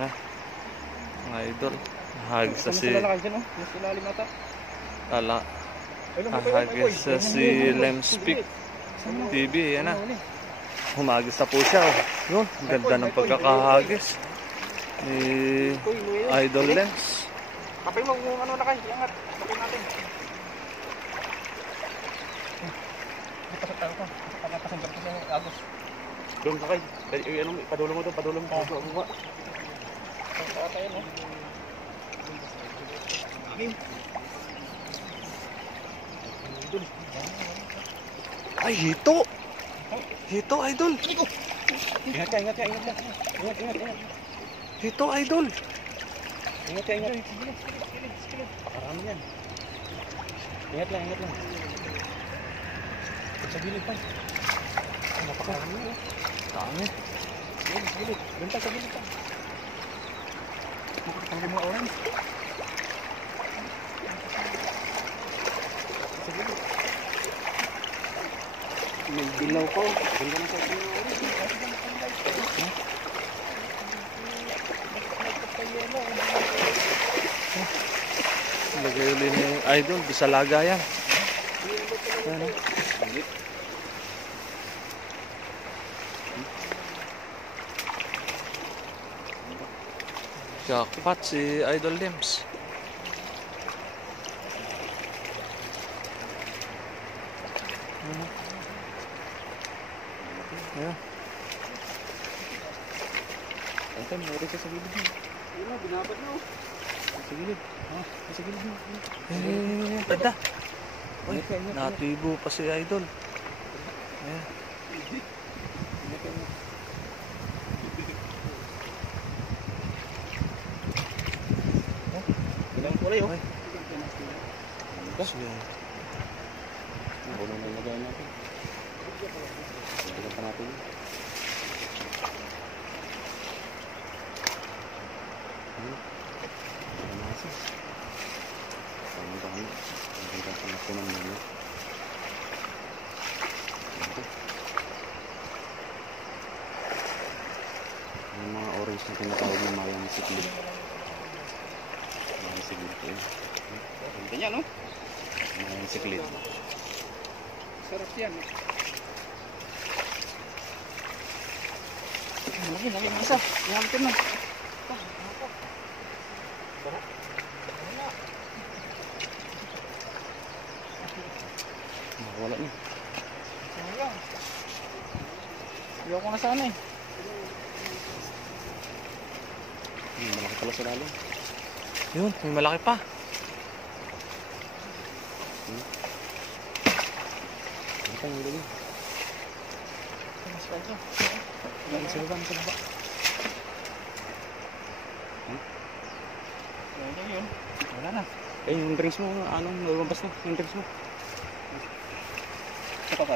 Ha? Mga idol. Hagis na si... Hagis na si Lemspeak TV. Yan na. Humagis na po siya. Oh. Yun, ganda ng pagkakahagis ni Idol Lems. Kapay mo kung ano na kayo, iangat. Kapay natin. Pasok tayo pa. Pasok tayo sa Agos. Doon ka kayo. Padulo mo doon, padulo mo. Buka. Pasok tayo, no? Ay, hito! Hito, Idol! Ingat ka. Ingat. Hito, Idol! Ingat. Pakarami yan. Ingat lang. Sa gilid pa. Napakarami yan. Dami. Sa gilid. Benta sa gilid pa. Nakakapang mga orange. Sa gilid. May bilaw ko. Ganda na sa gilid. Lagay ulit ni Idol, bisa laga yan. Ano? Jackpot si Idol Lems. Ayan. Ito, meron siya sa gilid mo. Ayun, binabad mo. Sa gilid. Sa gilid mo. Ganda. Uy, natibo pa si Idol. Ayan. Ilang kulay, oh. Kasi, Ano na ilagay natin? Ilagay pa natin. Masis. Ang dami. Ang ganda pa natin ng mga. Yung mga orange na tinatawag ng mayang siklid. Mayang siklid ko yun. Ganda niya, no? Mayang siklid. Sarap yan. Lagi ng isa. Ihamtin na. Wala niya. Sayang. Ayoko na sana eh. Malaki pala sa lalo. yun, may malaki pa. Ano pa yung lulu? Mas pa ito. Sa baba. Yun. Wala na. Yung drinks mo, anong lumabas na? Yung drinks mo. Ito pa.